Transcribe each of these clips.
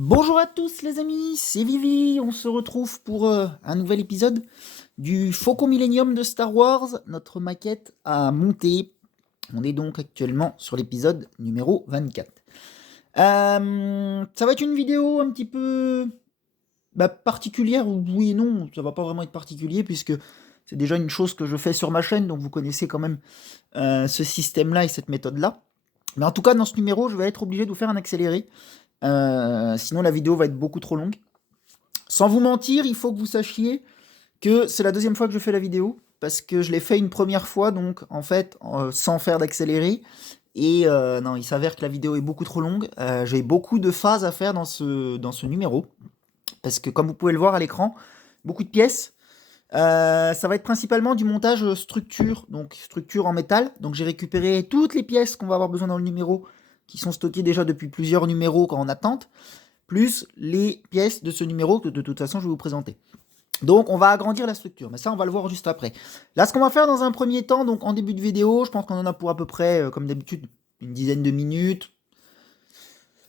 Bonjour à tous les amis, c'est Vivi, on se retrouve pour un nouvel épisode du Faucon Millenium de Star Wars, notre maquette à monter. On est donc actuellement sur l'épisode numéro 24. Ça va être une vidéo un petit peu particulière, oui et non, ça va pas vraiment être particulier puisque c'est déjà une chose que je fais sur ma chaîne, donc vous connaissez quand même ce système-là et cette méthode-là. Mais en tout cas, dans ce numéro, je vais être obligé de vous faire un accéléré. Sinon la vidéo va être beaucoup trop longue. Sans vous mentir, il faut que vous sachiez que c'est la deuxième fois que je fais la vidéo, parce que je l'ai fait une première fois, donc en fait, sans faire d'accéléré. Et non, il s'avère que la vidéo est beaucoup trop longue. J'ai beaucoup de phases à faire dans ce numéro, parce que comme vous pouvez le voir à l'écran, beaucoup de pièces. Ça va être principalement du montage structure, donc structure en métal. Donc j'ai récupéré toutes les pièces qu'on va avoir besoin dans le numéro, qui sont stockées déjà depuis plusieurs numéros en attente, plus les pièces de ce numéro que de toute façon je vais vous présenter. Donc on va agrandir la structure, mais ça on va le voir juste après. Là ce qu'on va faire dans un premier temps, donc en début de vidéo, je pense qu'on en a pour à peu près, comme d'habitude, une dizaine de minutes.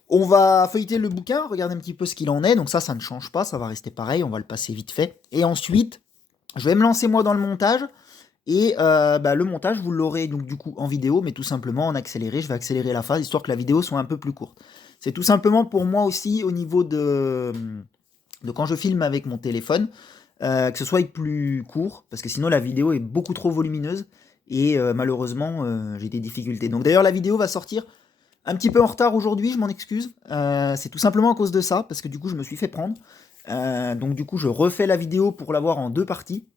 On va feuilleter le bouquin, regarder un petit peu ce qu'il en est, donc ça ne change pas, ça va rester pareil, on va le passer vite fait. Et ensuite, je vais me lancer moi dans le montage, et le montage vous l'aurez donc du coup en vidéo, mais tout simplement en accéléré, je vais accélérer la phase, histoire que la vidéo soit un peu plus courte. C'est tout simplement pour moi aussi au niveau de quand je filme avec mon téléphone, que ce soit plus court, parce que sinon la vidéo est beaucoup trop volumineuse, et malheureusement j'ai des difficultés. Donc d'ailleurs la vidéo va sortir un petit peu en retard aujourd'hui, je m'en excuse. C'est tout simplement à cause de ça, parce que du coup je me suis fait prendre. Donc du coup je refais la vidéo pour l'avoir en deux parties,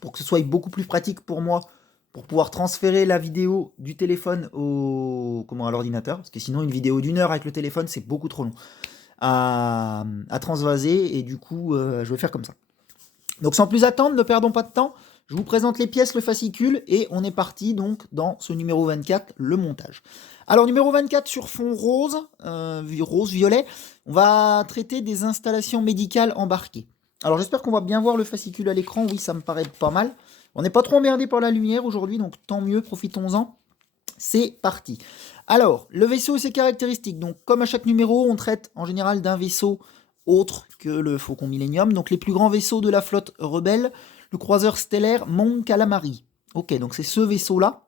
pour que ce soit beaucoup plus pratique pour moi, pour pouvoir transférer la vidéo du téléphone à l'ordinateur, parce que sinon une vidéo d'une heure avec le téléphone c'est beaucoup trop long à transvaser, et du coup je vais faire comme ça. Donc sans plus attendre, ne perdons pas de temps, je vous présente les pièces, le fascicule, et on est parti donc dans ce numéro 24, le montage. Alors numéro 24 sur fond rose, rose-violet, on va traiter des installations médicales embarquées. Alors j'espère qu'on va bien voir le fascicule à l'écran, oui ça me paraît pas mal. On n'est pas trop emmerdé par la lumière aujourd'hui, donc tant mieux, profitons-en. C'est parti. Alors, le vaisseau et ses caractéristiques. Donc, comme à chaque numéro, on traite en général d'un vaisseau autre que le Faucon Millenium. Donc, les plus grands vaisseaux de la flotte rebelle, le croiseur stellaire Mon Calamari. Ok, donc c'est ce vaisseau-là.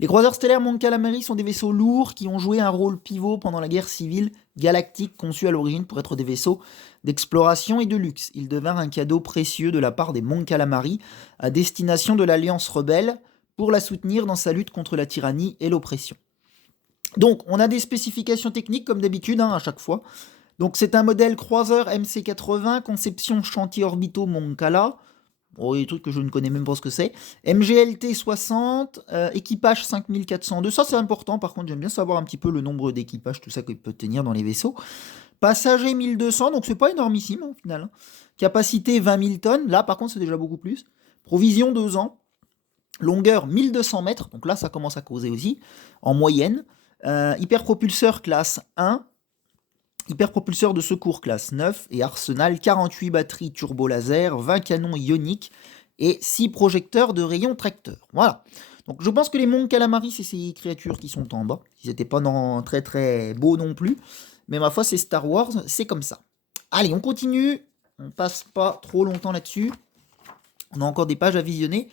Les croiseurs stellaires Mon Calamari sont des vaisseaux lourds qui ont joué un rôle pivot pendant la guerre civile galactique, conçus à l'origine pour être des vaisseaux d'exploration et de luxe. Ils devinrent un cadeau précieux de la part des Mon Calamari à destination de l'Alliance rebelle, pour la soutenir dans sa lutte contre la tyrannie et l'oppression. Donc, on a des spécifications techniques comme d'habitude à chaque fois. Donc, c'est un modèle croiseur MC80, conception chantier orbitaux Moncala. Bon, des trucs que je ne connais même pas ce que c'est. MGLT 60, équipage 5402. Ça, c'est important. Par contre, j'aime bien savoir un petit peu le nombre d'équipages, tout ça qu'il peut tenir dans les vaisseaux. Passagers 1200, donc c'est pas énormissime au final. Capacité 20 000 tonnes. Là, par contre, c'est déjà beaucoup plus. Provision 2 ans. Longueur 1200 mètres, donc là ça commence à causer aussi, en moyenne. Hyperpropulseur classe 1, hyperpropulseur de secours classe 9, et arsenal 48 batteries turbo-laser, 20 canons ioniques et 6 projecteurs de rayons tracteurs. Voilà. Donc je pense que les Mon Calamari, c'est ces créatures qui sont en bas. Ils n'étaient pas très très beaux non plus, mais ma foi c'est Star Wars, c'est comme ça. Allez, on continue, on passe pas trop longtemps là-dessus. On a encore des pages à visionner.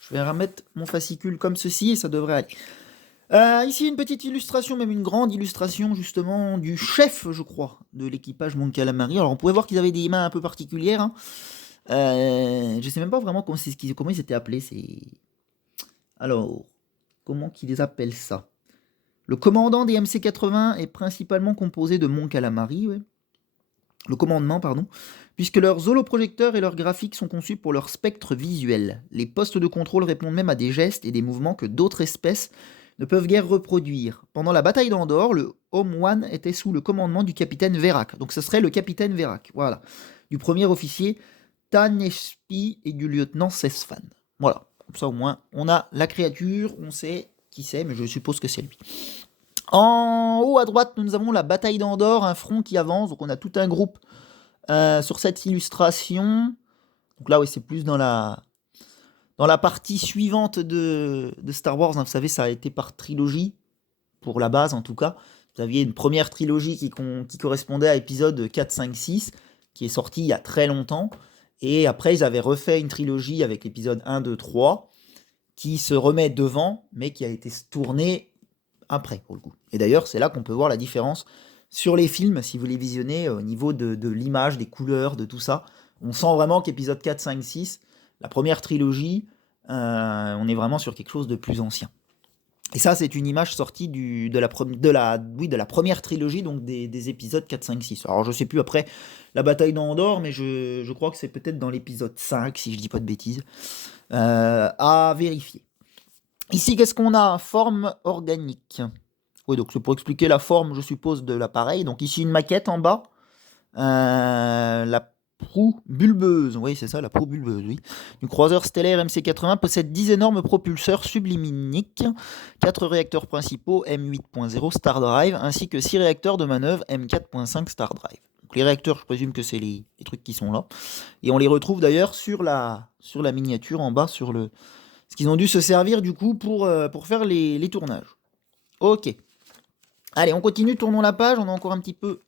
Je vais remettre mon fascicule comme ceci et ça devrait aller. Ici, une petite illustration, même une grande illustration, justement, du chef, je crois, de l'équipage Mon Calamari. Alors, on pouvait voir qu'ils avaient des mains un peu particulières. Hein. Je sais même pas vraiment comment ils étaient appelés. Alors, comment qu'ils appellent ça? Le commandant des MC-80 est principalement composé de Mon Calamari, ouais. Le commandement, pardon, puisque leurs holoprojecteurs et leurs graphiques sont conçus pour leur spectre visuel. Les postes de contrôle répondent même à des gestes et des mouvements que d'autres espèces ne peuvent guère reproduire. Pendant la bataille d'Andorre, le Home One était sous le commandement du capitaine Verac. Donc ce serait le capitaine Verac, voilà. Du premier officier Tanespi et du lieutenant Sesfan. Voilà, comme ça au moins on a la créature, on sait qui c'est, mais je suppose que c'est lui. En haut à droite, nous avons la bataille d'Andorre, un front qui avance. Donc on a tout un groupe sur cette illustration. Donc là, oui, c'est plus dans la partie suivante de Star Wars. Hein. Vous savez, ça a été par trilogie, pour la base en tout cas. Vous aviez une première trilogie qui correspondait à épisode 4, 5, 6, qui est sorti il y a très longtemps. Et après, ils avaient refait une trilogie avec l'épisode 1, 2, 3, qui se remet devant, mais qui a été tourné après, pour le coup. Et d'ailleurs, c'est là qu'on peut voir la différence sur les films, si vous les visionnez, au niveau de l'image, des couleurs, de tout ça. On sent vraiment qu'épisode 4, 5, 6, la première trilogie, on est vraiment sur quelque chose de plus ancien. Et ça, c'est une image sortie de la première trilogie, donc des épisodes 4, 5, 6. Alors, je sais plus après la bataille d'Andorre, mais je crois que c'est peut-être dans l'épisode 5, si je dis pas de bêtises. À vérifier. Ici, qu'est-ce qu'on a? Forme organique. Oui, donc c'est pour expliquer la forme, je suppose, de l'appareil. Donc ici, une maquette en bas. La proue bulbeuse, oui, c'est ça, la proue bulbeuse, oui. Du croiseur stellaire MC-80 possède 10 énormes propulseurs subluminiques, 4 réacteurs principaux M8.0 Star Drive, ainsi que 6 réacteurs de manœuvre M4.5 Star Drive. Donc les réacteurs, je présume que c'est les trucs qui sont là. Et on les retrouve d'ailleurs sur la miniature en bas, parce qu'ils ont dû se servir du coup pour faire les tournages. Ok. Allez, on continue, tournons la page, on a encore un petit peu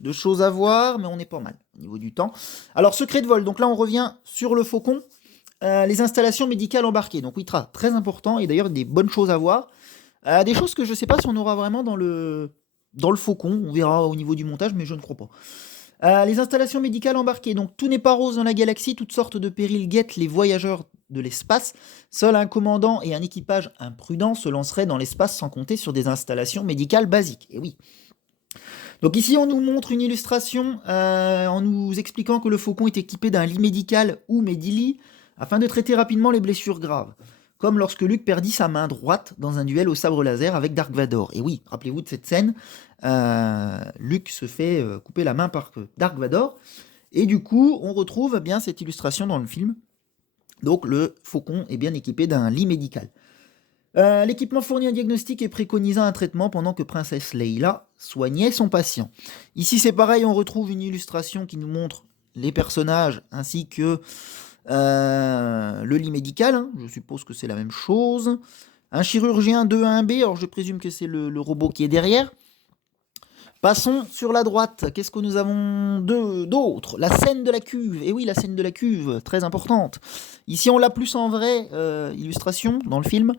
de choses à voir, mais on est pas mal au niveau du temps. Alors, secret de vol, donc là on revient sur le Faucon, les installations médicales embarquées. Donc oui, très important, et d'ailleurs des bonnes choses à voir. Des choses que je ne sais pas si on aura vraiment dans le Faucon, on verra au niveau du montage, mais je ne crois pas. Les installations médicales embarquées, donc tout n'est pas rose dans la galaxie, toutes sortes de périls guettent les voyageurs de l'espace. Seul un commandant et un équipage imprudent se lanceraient dans l'espace sans compter sur des installations médicales basiques. Et oui. Donc ici, on nous montre une illustration en nous expliquant que le Faucon est équipé d'un lit médical ou Medili afin de traiter rapidement les blessures graves. Comme lorsque Luke perdit sa main droite dans un duel au sabre laser avec Dark Vador. Et oui, rappelez-vous de cette scène, Luke se fait couper la main par Dark Vador. Et du coup, on retrouve bien cette illustration dans le film. Donc le Faucon est bien équipé d'un lit médical. L'équipement fournit un diagnostic et préconisa un traitement pendant que Princesse Leila soignait son patient. Ici c'est pareil, on retrouve une illustration qui nous montre les personnages ainsi que le lit médical, hein. Je suppose que c'est la même chose. Un chirurgien 2-1B, alors je présume que c'est le robot qui est derrière. Passons sur la droite. Qu'est-ce que nous avons d'autre? La scène de la cuve. Et oui, la scène de la cuve, très importante. Ici, on l'a plus en vraie illustration dans le film.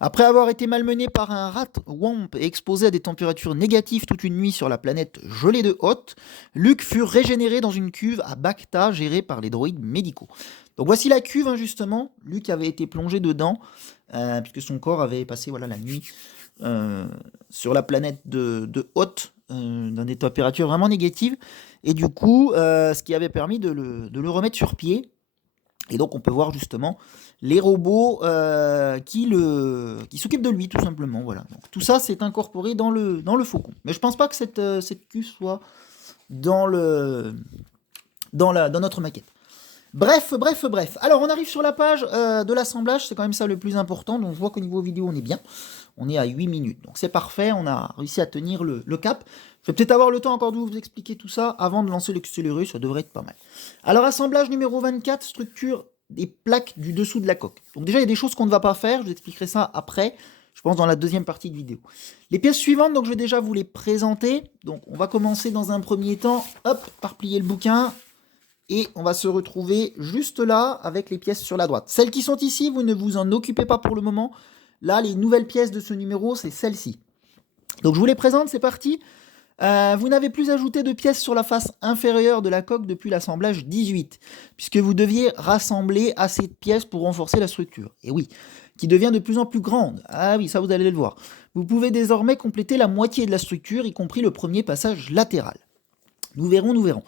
Après avoir été malmené par un rat womp et exposé à des températures négatives toute une nuit sur la planète gelée de Hoth, Luke fut régénéré dans une cuve à Bacta gérée par les droïdes médicaux. Donc voici la cuve, hein, justement. Luke avait été plongé dedans, puisque son corps avait passé la nuit sur la planète de Hoth, dans des températures vraiment négatives. Et du coup, ce qui avait permis de le remettre sur pied. Et donc on peut voir justement les robots qui s'occupent de lui tout simplement. Voilà. Donc, tout ça c'est incorporé dans le Faucon. Mais je pense pas que cette cuve soit dans notre maquette. Bref. Alors on arrive sur la page de l'assemblage, c'est quand même ça le plus important. Donc je vois qu'au niveau vidéo on est bien. On est à 8 minutes. Donc c'est parfait, on a réussi à tenir le cap. Je vais peut-être avoir le temps encore de vous expliquer tout ça avant de lancer l'accéléré, ça devrait être pas mal. Alors assemblage numéro 24, structure des plaques du dessous de la coque. Donc déjà il y a des choses qu'on ne va pas faire, je vous expliquerai ça après, je pense dans la deuxième partie de vidéo. Les pièces suivantes, donc je vais déjà vous les présenter. Donc on va commencer dans un premier temps, hop, par plier le bouquin. Et on va se retrouver juste là avec les pièces sur la droite. Celles qui sont ici, vous ne vous en occupez pas pour le moment. Là, les nouvelles pièces de ce numéro, c'est celles-ci. Donc je vous les présente, c'est parti. Vous n'avez plus ajouté de pièces sur la face inférieure de la coque depuis l'assemblage 18, puisque vous deviez rassembler assez de pièces pour renforcer la structure. Et oui, qui devient de plus en plus grande. Ah oui, ça vous allez le voir. Vous pouvez désormais compléter la moitié de la structure, y compris le premier passage latéral. Nous verrons.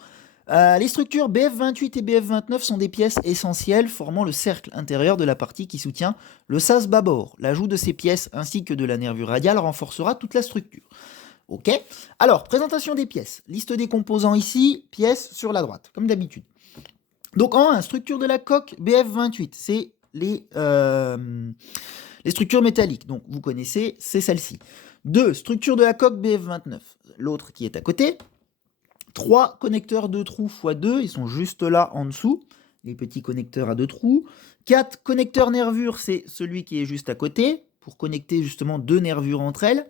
Les structures BF28 et BF29 sont des pièces essentielles formant le cercle intérieur de la partie qui soutient le sas bâbord. L'ajout de ces pièces ainsi que de la nervure radiale renforcera toute la structure. Ok. Alors, présentation des pièces. Liste des composants ici, pièces sur la droite, comme d'habitude. Donc en 1, structure de la coque BF28, c'est les structures métalliques. Donc vous connaissez, c'est celle-ci. 2, structure de la coque BF29, l'autre qui est à côté. 3 connecteurs 2 trous x 2, ils sont juste là en dessous, les petits connecteurs à 2 trous. 4 connecteurs nervures, c'est celui qui est juste à côté, pour connecter justement 2 nervures entre elles.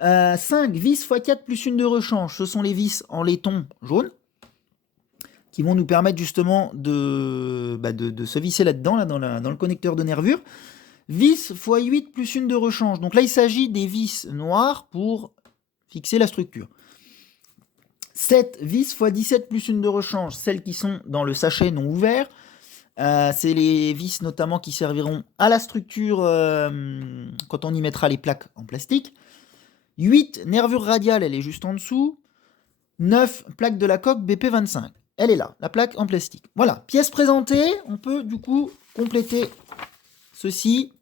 5 vis x 4 plus une de rechange. Ce sont les vis en laiton jaune qui vont nous permettre justement de se visser là-dedans, là, dans le connecteur de nervure. Vis x 8 plus une de rechange. Donc là, il s'agit des vis noires pour fixer la structure. 7 vis x 17 plus une de rechange, celles qui sont dans le sachet non ouvert. C'est les vis notamment qui serviront à la structure quand on y mettra les plaques en plastique. 8 nervure radiale, elle est juste en dessous. 9 plaque de la coque BP25. Elle est là, la plaque en plastique. Voilà, pièce présentée, on peut du coup compléter ceci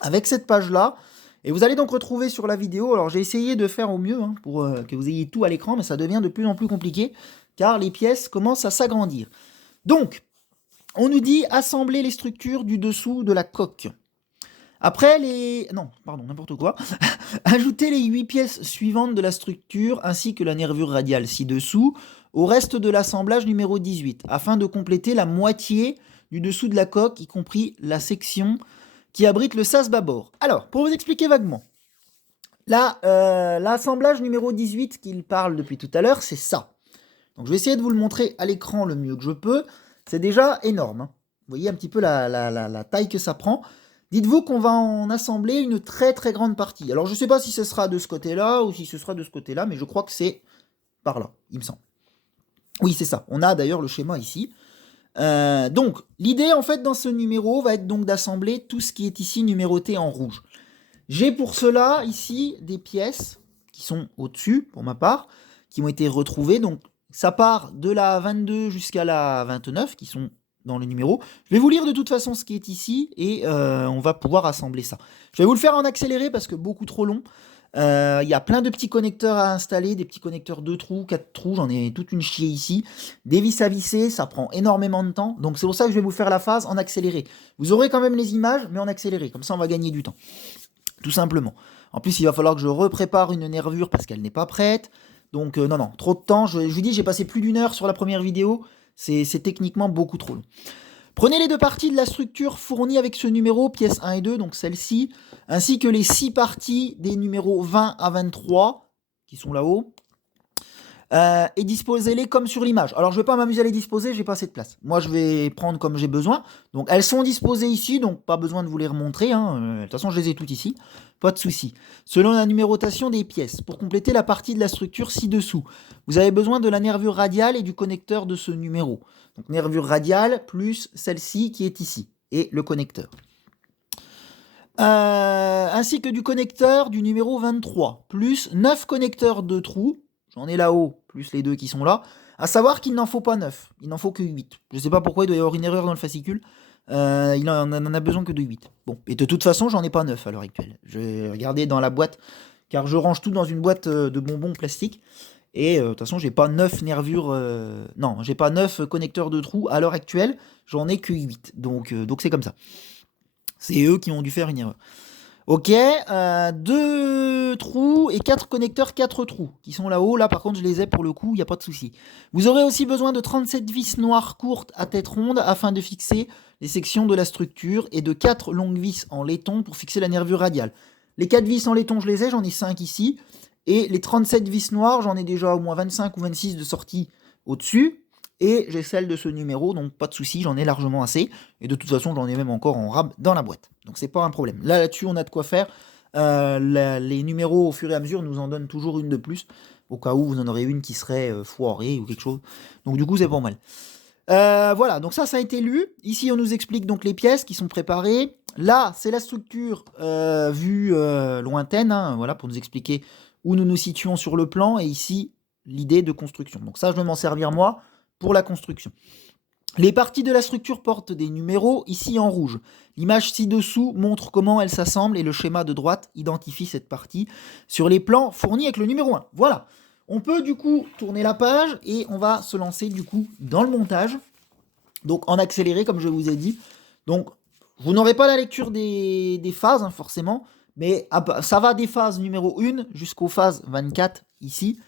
avec cette page-là. Et vous allez donc retrouver sur la vidéo, alors j'ai essayé de faire au mieux pour que vous ayez tout à l'écran, mais ça devient de plus en plus compliqué, car les pièces commencent à s'agrandir. Donc, on nous dit assembler les structures du dessous de la coque. Après les... Non, pardon, n'importe quoi. Ajouter les 8 pièces suivantes de la structure, ainsi que la nervure radiale ci-dessous, au reste de l'assemblage numéro 18, afin de compléter la moitié du dessous de la coque, y compris la section qui abrite le sas bâbord. Alors, pour vous expliquer vaguement, là, l'assemblage numéro 18 qu'il parle depuis tout à l'heure, c'est ça. Donc je vais essayer de vous le montrer à l'écran le mieux que je peux. C'est déjà énorme. Vous voyez un petit peu la taille que ça prend. Dites-vous qu'on va en assembler une très très grande partie. Alors je ne sais pas si ce sera de ce côté-là ou si ce sera de ce côté-là, mais je crois que c'est par là, il me semble. Oui, c'est ça. On a d'ailleurs le schéma ici. Donc, l'idée en fait dans ce numéro va être donc d'assembler tout ce qui est ici numéroté en rouge. J'ai pour cela ici des pièces qui sont au-dessus, pour ma part, qui ont été retrouvées. Donc, ça part de la 22 jusqu'à la 29, qui sont dans le numéro. Je vais vous lire de toute façon ce qui est ici, et on va pouvoir assembler ça. Je vais vous le faire en accéléré, parce que beaucoup trop long. Il y a plein de petits connecteurs à installer, des petits connecteurs 2 trous, 4 trous, j'en ai toute une chier ici. Des vis à visser, ça prend énormément de temps. Donc c'est pour ça que je vais vous faire la phase en accéléré. Vous aurez quand même les images, mais en accéléré. Comme ça, on va gagner du temps. Tout simplement. En plus, il va falloir que je reprépare une nervure parce qu'elle n'est pas prête. Donc non, trop de temps. Je vous dis, j'ai passé plus d'1 heure sur la première vidéo. C'est techniquement beaucoup trop long. Prenez les 2 parties de la structure fournie avec ce numéro, pièces 1 et 2, donc celle-ci, ainsi que les 6 parties des numéros 20 à 23, qui sont là-haut, et disposez-les comme sur l'image. Alors je ne vais pas m'amuser à les disposer, j'ai pas assez de place. Moi je vais prendre comme j'ai besoin. Donc elles sont disposées ici, donc pas besoin de vous les remontrer. De toute façon je les ai toutes ici, pas de souci. Selon la numérotation des pièces, pour compléter la partie de la structure ci-dessous, vous avez besoin de la nervure radiale et du connecteur de ce numéro. Donc nervure radiale plus celle-ci qui est ici, et le connecteur. Ainsi que du connecteur du numéro 23, plus 9 connecteurs de trous, j'en ai là-haut, plus les 2 qui sont là, à savoir qu'il n'en faut pas 9, il n'en faut que 8. Je ne sais pas pourquoi il doit y avoir une erreur dans le fascicule, il n'en a besoin que de 8. Bon, et de toute façon, j'en ai pas 9 à l'heure actuelle. Je vais regarder dans la boîte, car je range tout dans une boîte de bonbons plastique, et de toute façon, j'ai pas 9 nervures, non, j'ai pas 9 connecteurs de trous à l'heure actuelle, j'en ai que 8, donc c'est comme ça. C'est eux qui ont dû faire une erreur. Ok, 2 trous et 4 connecteurs, 4 trous, qui sont là-haut. Là, par contre, je les ai pour le coup, il n'y a pas de souci. Vous aurez aussi besoin de 37 vis noires courtes à tête ronde afin de fixer les sections de la structure et de 4 longues vis en laiton pour fixer la nervure radiale. Les 4 vis en laiton, je les ai, j'en ai 5 ici. Et les 37 vis noires, j'en ai déjà au moins 25 ou 26 de sortie au-dessus. Et j'ai celle de ce numéro, donc pas de souci, j'en ai largement assez. Et de toute façon, j'en ai même encore en rab dans la boîte. Donc c'est pas un problème. Là-dessus, on a de quoi faire. Les numéros, au fur et à mesure, nous en donnent toujours une de plus. Au cas où vous en aurez une qui serait foirée ou quelque chose. Donc du coup, c'est pas mal. Voilà, donc ça a été lu. Ici, on nous explique donc les pièces qui sont préparées. Là, c'est la structure vue lointaine, voilà, pour nous expliquer où nous nous situons sur le plan. Et ici, l'idée de construction. Donc ça, je vais m'en servir moi pour la construction. Les parties de la structure portent des numéros, ici en rouge. L'image ci-dessous montre comment elle s'assemble et le schéma de droite identifie cette partie sur les plans fournis avec le numéro 1. Voilà. On peut du coup tourner la page et on va se lancer du coup dans le montage. Donc en accéléré comme je vous ai dit. Donc vous n'aurez pas la lecture des phases forcément, mais ça va des phases numéro 1 jusqu'aux phases 24 ici.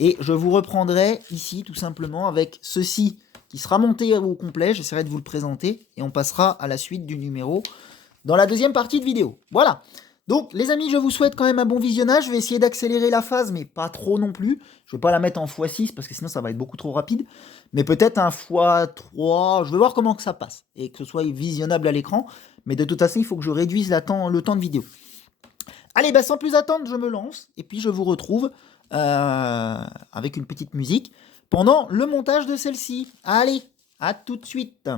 Et je vous reprendrai ici tout simplement avec ceci qui sera monté au complet. J'essaierai de vous le présenter et on passera à la suite du numéro dans la deuxième partie de vidéo. Voilà. Donc, les amis, je vous souhaite quand même un bon visionnage. Je vais essayer d'accélérer la phase, mais pas trop non plus. Je vais pas la mettre en x6 parce que sinon ça va être beaucoup trop rapide. Mais peut-être un x3. Je vais voir comment que ça passe et que ce soit visionnable à l'écran. Mais de toute façon, il faut que je réduise le temps de vidéo. Allez, bah sans plus attendre, je me lance. Et puis je vous retrouve avec une petite musique pendant le montage de celle-ci. Allez, à tout de suite.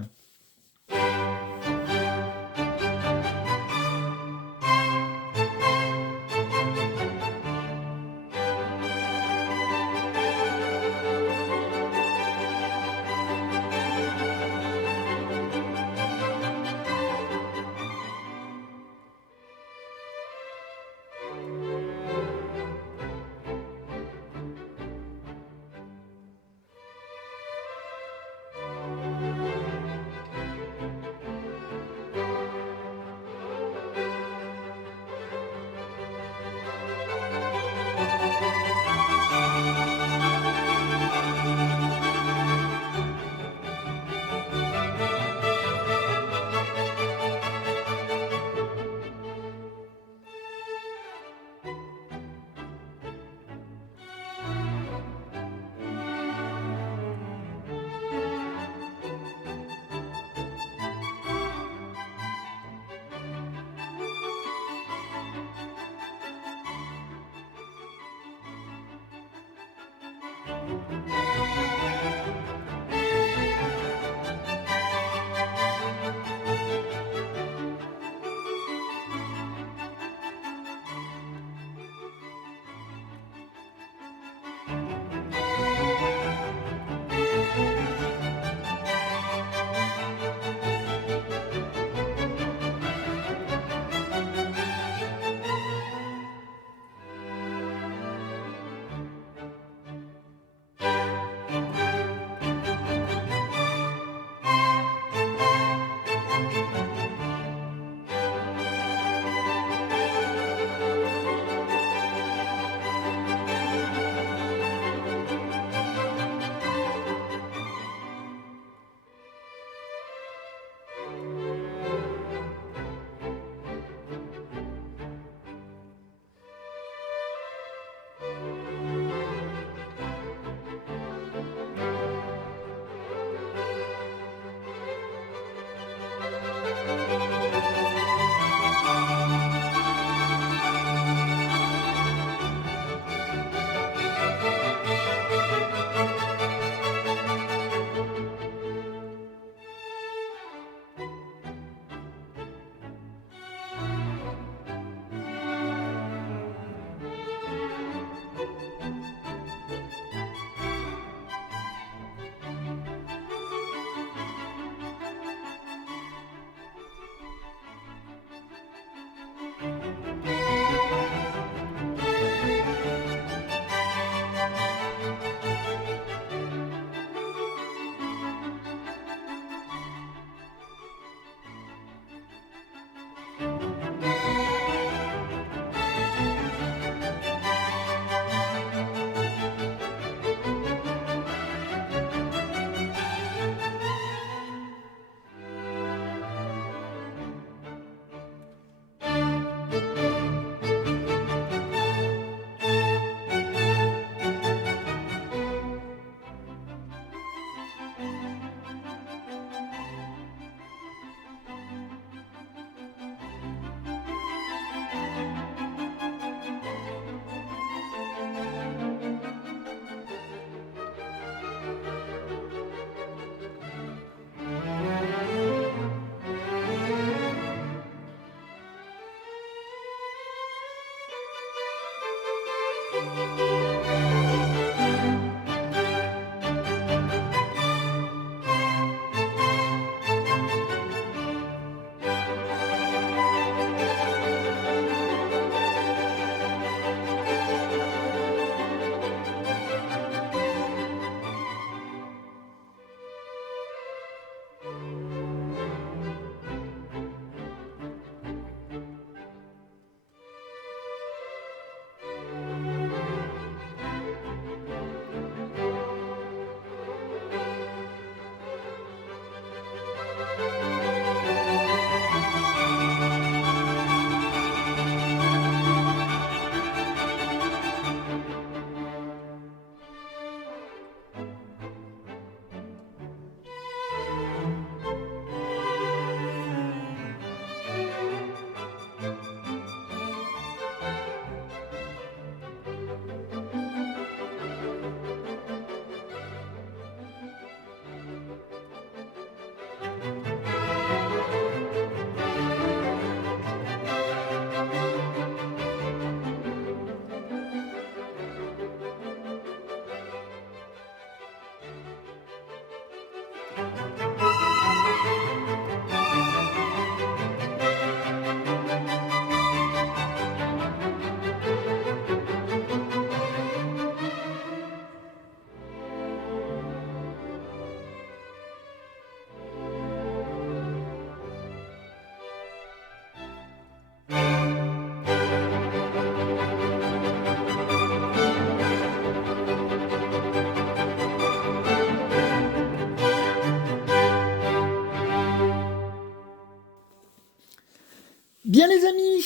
Bien les amis,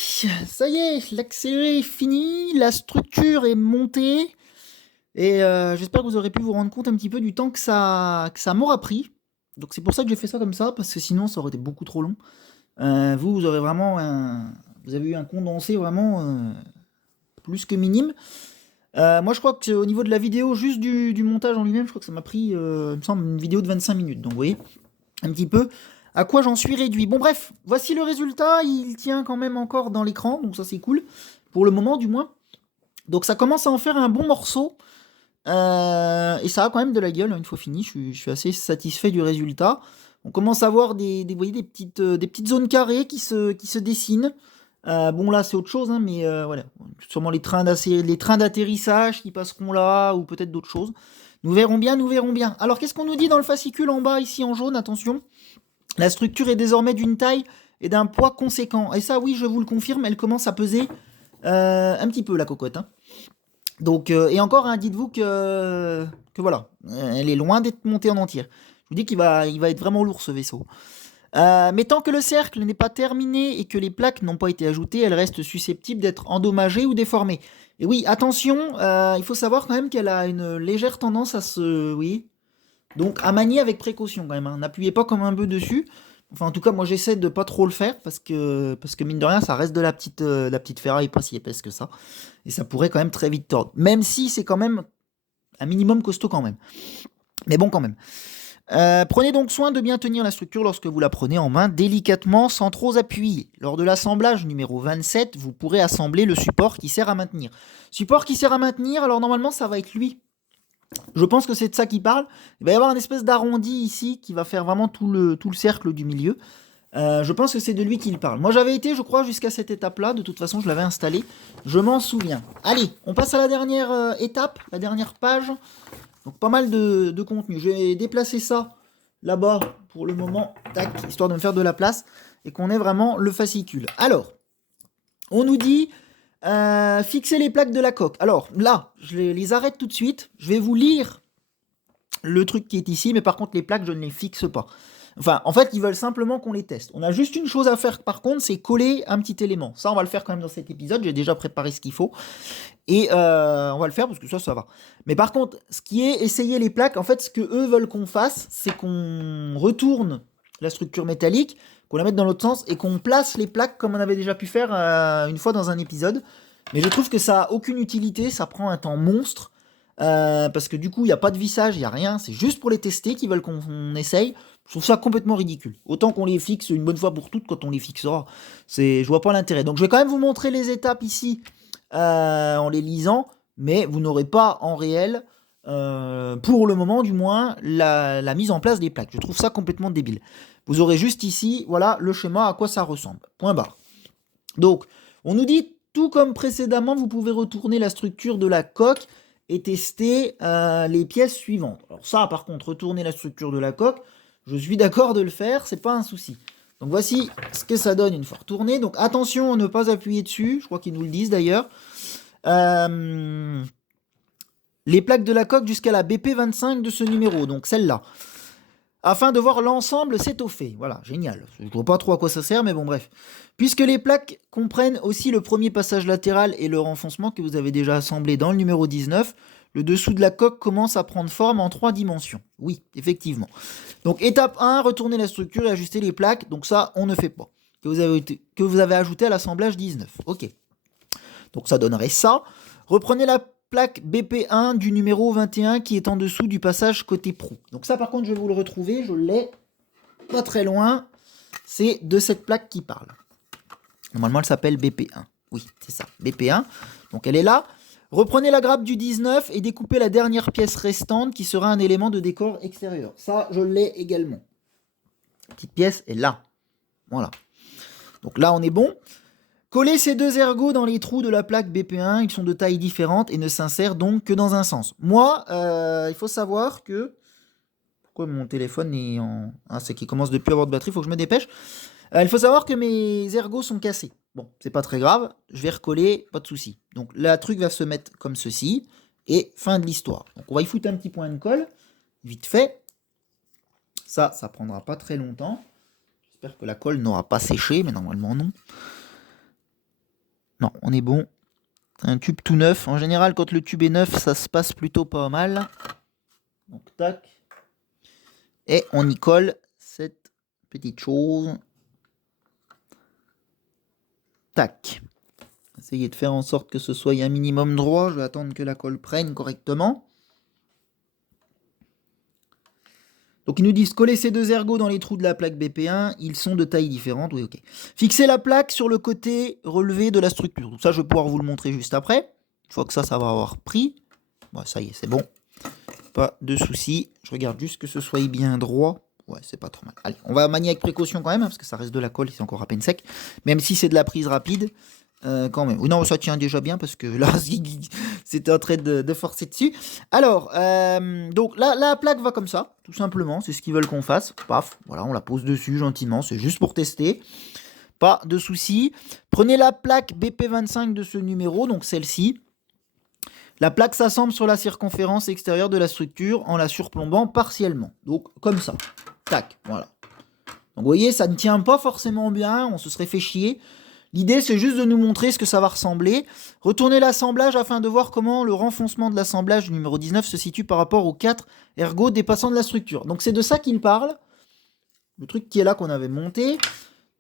ça y est, l'accéléré est fini, la structure est montée, et j'espère que vous aurez pu vous rendre compte un petit peu du temps que ça m'aura pris. Donc c'est pour ça que j'ai fait ça comme ça, parce que sinon ça aurait été beaucoup trop long. Vous aurez vraiment vous avez eu un condensé vraiment plus que minime. Moi je crois qu'au niveau de la vidéo, juste du montage en lui-même, je crois que ça m'a pris, il me semble, une vidéo de 25 minutes. Donc vous voyez, un petit peu à quoi j'en suis réduit. Bon bref, voici le résultat, il tient quand même encore dans l'écran, donc ça c'est cool, pour le moment du moins. Donc ça commence à en faire un bon morceau, et ça a quand même de la gueule, une fois fini, je suis assez satisfait du résultat. On commence à voir vous voyez, des petites zones carrées qui se dessinent. Bon là c'est autre chose, hein, mais voilà, sûrement les trains d'atterrissage qui passeront là, ou peut-être d'autres choses. Nous verrons bien, nous verrons bien. Alors qu'est-ce qu'on nous dit dans le fascicule en bas, ici en jaune, attention. La structure est désormais d'une taille et d'un poids conséquent. Et ça, oui, je vous le confirme, elle commence à peser un petit peu, la cocotte. Hein. Donc, et encore, hein, dites-vous que voilà, elle est loin d'être montée en entière. Je vous dis qu'il va être vraiment lourd, ce vaisseau. Mais tant que le cercle n'est pas terminé et que les plaques n'ont pas été ajoutées, elles restent susceptibles d'être endommagées ou déformées. Et oui, attention, il faut savoir quand même qu'elle a une légère tendance à se... Oui, donc à manier avec précaution quand même. Hein. N'appuyez pas comme un bœuf dessus. Enfin en tout cas moi j'essaie de pas trop le faire parce que mine de rien ça reste de la petite ferraille pas si épaisse que ça. Et ça pourrait quand même très vite tordre. Même si c'est quand même un minimum costaud quand même. Mais bon quand même. Prenez donc soin de bien tenir la structure lorsque vous la prenez en main délicatement sans trop appuyer. Lors de l'assemblage numéro 27, vous pourrez assembler le support qui sert à maintenir. Support qui sert à maintenir, alors normalement ça va être lui. Je pense que c'est de ça qu'il parle. Il va y avoir une espèce d'arrondi ici qui va faire vraiment tout le cercle du milieu. Je pense que c'est de lui qu'il parle. Moi j'avais été, je crois, jusqu'à cette étape-là. De toute façon, je l'avais installé. Je m'en souviens. Allez, on passe à la dernière étape, la dernière page. Donc pas mal de contenu. Je vais déplacer ça là-bas pour le moment, tac, histoire de me faire de la place et qu'on ait vraiment le fascicule. Alors, on nous dit... fixer les plaques de la coque. Alors là, je les arrête tout de suite. Je vais vous lire le truc qui est ici, mais par contre les plaques, je ne les fixe pas. Enfin, en fait, ils veulent simplement qu'on les teste. On a juste une chose à faire par contre, c'est coller un petit élément. Ça, on va le faire quand même dans cet épisode. J'ai déjà préparé ce qu'il faut. Et on va le faire parce que ça va. Mais par contre, ce qui est essayer les plaques, en fait, ce que eux veulent qu'on fasse, c'est qu'on retourne la structure métallique, qu'on la mette dans l'autre sens et qu'on place les plaques comme on avait déjà pu faire une fois dans un épisode. Mais je trouve que ça a aucune utilité, ça prend un temps monstre. Parce que du coup, il n'y a pas de vissage, il n'y a rien. C'est juste pour les tester qu'ils veulent qu'on essaye. Je trouve ça complètement ridicule. Autant qu'on les fixe une bonne fois pour toutes quand on les fixera. Je vois pas l'intérêt. Donc je vais quand même vous montrer les étapes ici en les lisant. Mais vous n'aurez pas en réel, pour le moment du moins, la mise en place des plaques. Je trouve ça complètement débile. Vous aurez juste ici, voilà, le schéma à quoi ça ressemble. Point barre. Donc, on nous dit, tout comme précédemment, vous pouvez retourner la structure de la coque et tester les pièces suivantes. Alors ça, par contre, retourner la structure de la coque, je suis d'accord de le faire, c'est pas un souci. Donc voici ce que ça donne une fois retourné. Donc attention à ne pas appuyer dessus, je crois qu'ils nous le disent d'ailleurs. Les plaques de la coque jusqu'à la BP25 de ce numéro, donc celle-là. Afin de voir l'ensemble s'étoffer. Voilà, génial. Je ne vois pas trop à quoi ça sert, mais bon, bref. Puisque les plaques comprennent aussi le premier passage latéral et le renfoncement que vous avez déjà assemblé dans le numéro 19, le dessous de la coque commence à prendre forme en 3 dimensions. Oui, effectivement. Donc, étape 1, retourner la structure et ajuster les plaques. Donc ça, on ne fait pas. Que vous avez ajouté à l'assemblage 19. Ok. Donc ça donnerait ça. Reprenez la plaque BP1 du numéro 21 qui est en dessous du passage côté proue. Donc ça par contre je vais vous le retrouver, je l'ai pas très loin, c'est de cette plaque qui parle. Normalement elle s'appelle BP1, oui c'est ça, BP1, donc elle est là. Reprenez la grappe du 19 et découpez la dernière pièce restante qui sera un élément de décor extérieur. Ça, je l'ai également. La petite pièce est là. Voilà. Donc là, on est bon. Collez ces deux ergots dans les trous de la plaque BP1. Ils sont de tailles différentes et ne s'insèrent donc que dans un sens. Moi, il faut savoir que... Pourquoi mon téléphone est en... Ah, c'est qu'il commence de plus avoir de batterie, il faut que je me dépêche. Il faut savoir que mes ergots sont cassés. Bon, c'est pas très grave, je vais recoller, pas de souci. Donc le truc va se mettre comme ceci, et fin de l'histoire. Donc on va y foutre un petit point de colle, vite fait. Ça prendra pas très longtemps. J'espère que la colle n'aura pas séché, mais normalement non. Non, on est bon. C'est un tube tout neuf. En général, quand le tube est neuf, ça se passe plutôt pas mal. Donc tac. Et on y colle cette petite chose. Tac. Essayez de faire en sorte que ce soit un minimum droit. Je vais attendre que la colle prenne correctement. Donc ils nous disent coller ces deux ergots dans les trous de la plaque BP1. Ils sont de tailles différentes. Oui, ok. Fixez la plaque sur le côté relevé de la structure. Donc ça, je vais pouvoir vous le montrer juste après. Une fois que ça va avoir pris. Bon, ça y est, c'est bon. Pas de souci. Je regarde juste que ce soit bien droit. Ouais, c'est pas trop mal. Allez, on va manier avec précaution quand même, parce que ça reste de la colle, c'est encore à peine sec. Même si c'est de la prise rapide, quand même. Oui, non, ça tient déjà bien, parce que là, c'était en train de forcer dessus. Alors, donc la plaque va comme ça, tout simplement. C'est ce qu'ils veulent qu'on fasse. Paf, voilà, on la pose dessus gentiment. C'est juste pour tester. Pas de souci. Prenez la plaque BP25 de ce numéro, donc celle-ci. La plaque s'assemble sur la circonférence extérieure de la structure en la surplombant partiellement. Donc, comme ça. Tac, voilà. Donc, vous voyez, ça ne tient pas forcément bien, on se serait fait chier. L'idée, c'est juste de nous montrer ce que ça va ressembler. Retournez l'assemblage afin de voir comment le renfoncement de l'assemblage du numéro 19 se situe par rapport aux 4 ergots dépassant de la structure. Donc, c'est de ça qu'il parle. Le truc qui est là qu'on avait monté.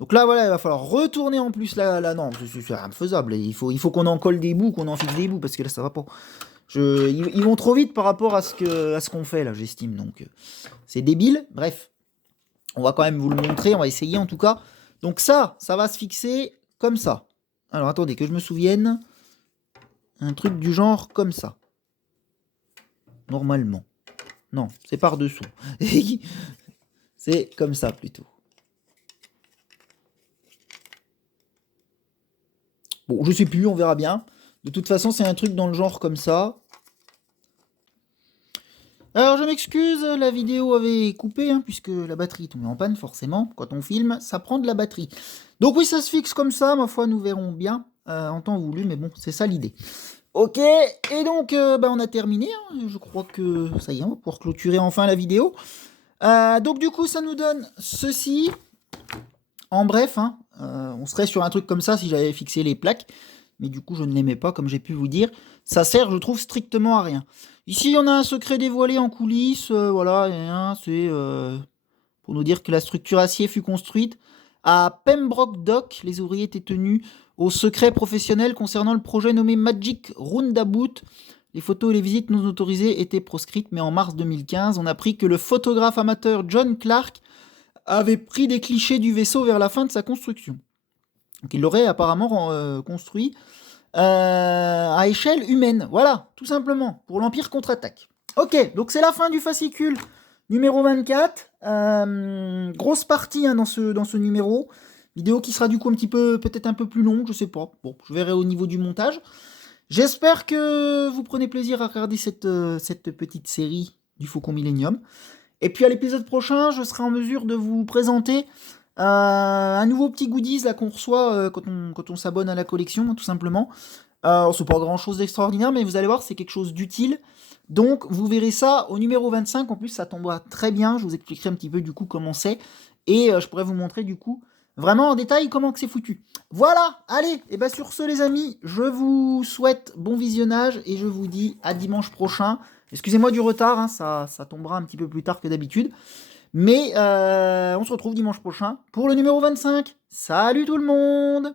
Donc là, voilà, il va falloir retourner en plus la norme. C'est infaisable. Il faut qu'on en colle des bouts, qu'on en fixe des bouts, parce que là, ça va pas. Ils vont trop vite par rapport à ce qu'on fait, là, j'estime. Donc, c'est débile. Bref, on va quand même vous le montrer. On va essayer, en tout cas. Donc ça va se fixer comme ça. Alors, attendez, que je me souvienne. Un truc du genre comme ça. Normalement. Non, c'est par-dessous. C'est comme ça, plutôt. Bon, je sais plus, on verra bien. De toute façon, c'est un truc dans le genre comme ça. Alors, je m'excuse, la vidéo avait coupé, hein, puisque la batterie tombait en panne, forcément. Quand on filme, ça prend de la batterie. Donc oui, ça se fixe comme ça, ma foi, nous verrons bien en temps voulu, mais bon, c'est ça l'idée. Ok, et donc, on a terminé. Hein. Je crois que ça y est, on va pouvoir clôturer enfin la vidéo. Donc du coup, ça nous donne ceci. En bref, hein, on serait sur un truc comme ça si j'avais fixé les plaques. Mais du coup, je ne l'aimais pas, comme j'ai pu vous dire. Ça sert, je trouve, strictement à rien. Ici, on a un secret dévoilé en coulisses. Voilà, hein, c'est pour nous dire que la structure acier fut construite à Pembroke Dock. Les ouvriers étaient tenus au secret professionnel concernant le projet nommé Magic Roundabout. Les photos et les visites non autorisées étaient proscrites, mais en mars 2015, on a appris que le photographe amateur John Clark avait pris des clichés du vaisseau vers la fin de sa construction. Donc il l'aurait apparemment construit à échelle humaine. Voilà, tout simplement, pour l'Empire contre-attaque. Ok, donc c'est la fin du fascicule numéro 24. Grosse partie hein, dans ce numéro. Vidéo qui sera du coup un petit peu, peut-être un peu plus longue, je sais pas. Bon, je verrai au niveau du montage. J'espère que vous prenez plaisir à regarder cette petite série du Faucon Millenium. Et puis à l'épisode prochain, je serai en mesure de vous présenter un nouveau petit goodies là, qu'on reçoit quand on s'abonne à la collection, tout simplement. C'est pas grand chose d'extraordinaire, mais vous allez voir, c'est quelque chose d'utile. Donc vous verrez ça au numéro 25. En plus, ça tombera très bien. Je vous expliquerai un petit peu du coup comment c'est. Et je pourrais vous montrer du coup vraiment en détail comment que c'est foutu. Voilà, allez, et bien sur ce les amis, je vous souhaite bon visionnage et je vous dis à dimanche prochain. Excusez-moi du retard, hein, ça tombera un petit peu plus tard que d'habitude. Mais on se retrouve dimanche prochain pour le numéro 25. Salut tout le monde!